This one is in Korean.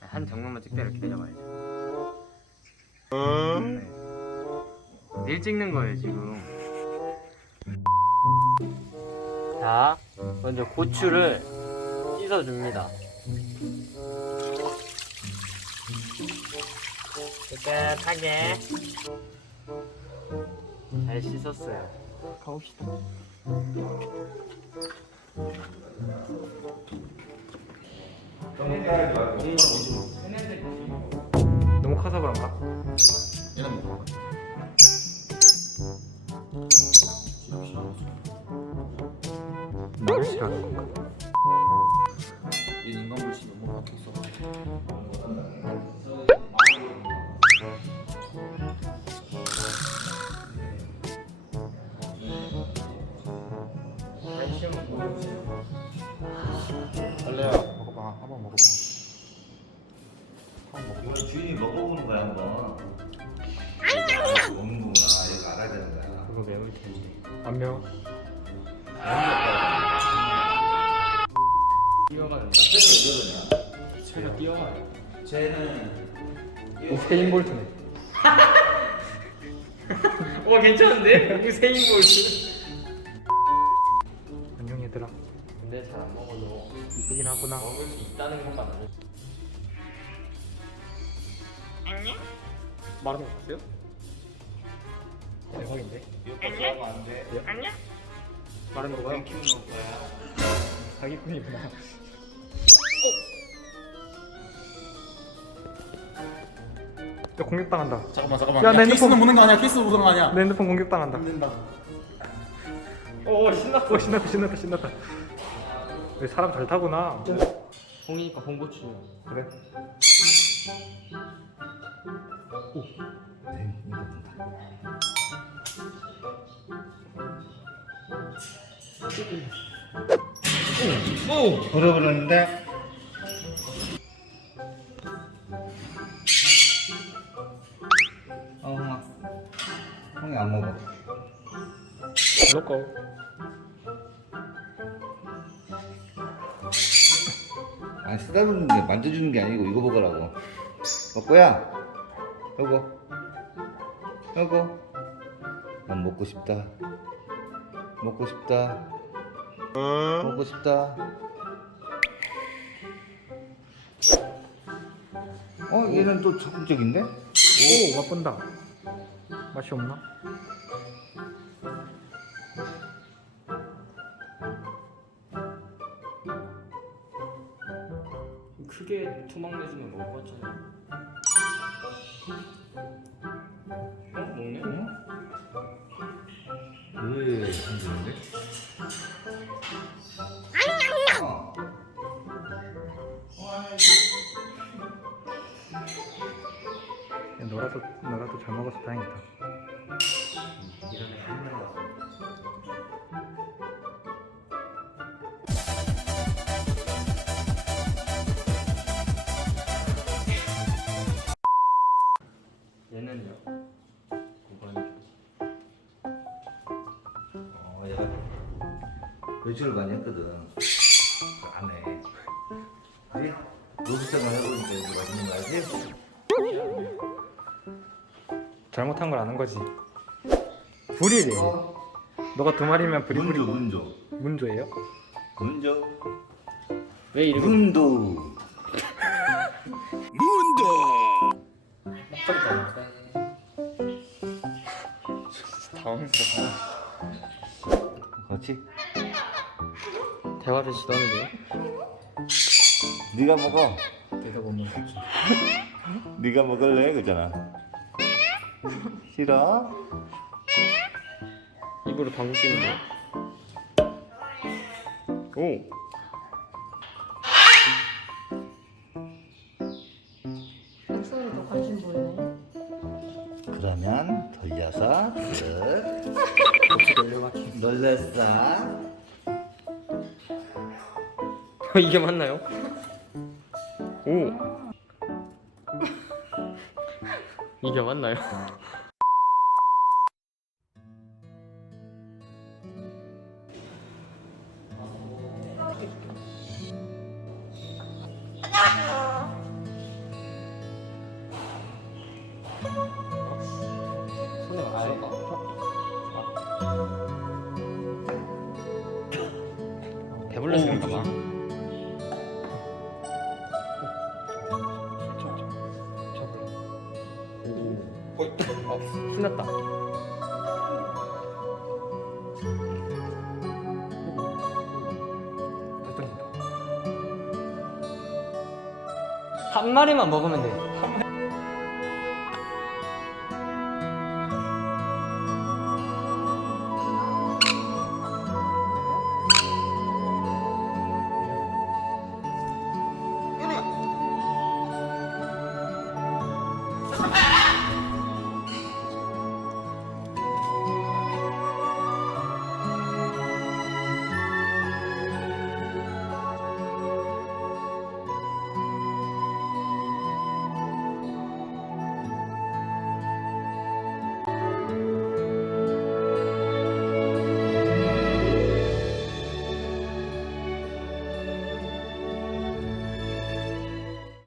한 장면만 찍다 이렇게 내려가야죠. 네. 내일 찍는 거예요 지금. 자, 먼저 고추를 씻어줍니다. 깨끗하게 잘 씻었어요. 가봅시다. 너무 커서 그런가? 얘는 뭐? 나를 싫어하는 건가? 얘 인간 불씨 너무 밖에 있어. 달래야 먹어봐. 한번 먹어봐. 한번 먹어봐. 우리 주인이 먹어보는 거야 한번 먹는구나 이거 알아야 되는 거야 그거 매울 텐데. 안 매워? 뛰어가는 쟤는 최저 뛰어가요. 왜 저러냐 쟤는 우세인 볼트네. 와 괜찮은데? 우세인 볼트. 하구나. 먹을 수 있다는 것만 알려. 안녕? 말하는 거 봤어요? 대박인데? 이거 좋아하면 안돼 안녕? 말하는 거 봐요? 키우는 거야 사기꾼이구나. 야 공격당한다. 잠깐만 잠깐만. 야, 야, 내 케이스는 핸드폰- 무는 거 아니야? 케이스 무는 거 아니야? 내 핸드폰 공격당한다. 안 된다. 오 신났어. 오, 신났다 신났다 신났다. 왜 사람 잘 타구나. 홍이니까 홍고추. 그래. 그러 그러는데 어 엄마 형이 안 먹어 로고. 아니 쓰다보는 게 만져주는 게 아니고 이거 먹으라고. 먹고야. 여보 여보 난 먹고 싶다. 먹고 싶다. 먹고 싶다. 어 얘는 또 적극적인데? 오 맛본다. 맛이 없나? 크게 투막 내주면 먹을 것 같잖아. 어? 먹네? 왜 힘드는데? 어. 야, 너라도 너라도 잘 먹어서 다행이다. 이런 애 한명 왔어. 외출을 많이 했거든. 안 해. 그래? 로스팅을 해보니까 이제 맛있는 거 알지? 잘못한 걸 아는 거지. 불이래. 너가 두 마리면 불이 불이 문조, 문조. 문조예요? 문조. 왜 이름이 문도. 당황스럽다. 그렇지? 대화를 시도하는데요? 네가 먹어. 내가 못 먹었지. 네가 먹을래? 그잖아. 싫어? 입으로 방귀 끼는데. 오. 목소리도 관심 보이네. 그러면 돌려서. 혹시 돌려가기. 놀랬어. 이게 맞나요? 오. 이게 맞나요? 배불러서 그런가? 어, 신났다. 한 마리만 먹으면 돼.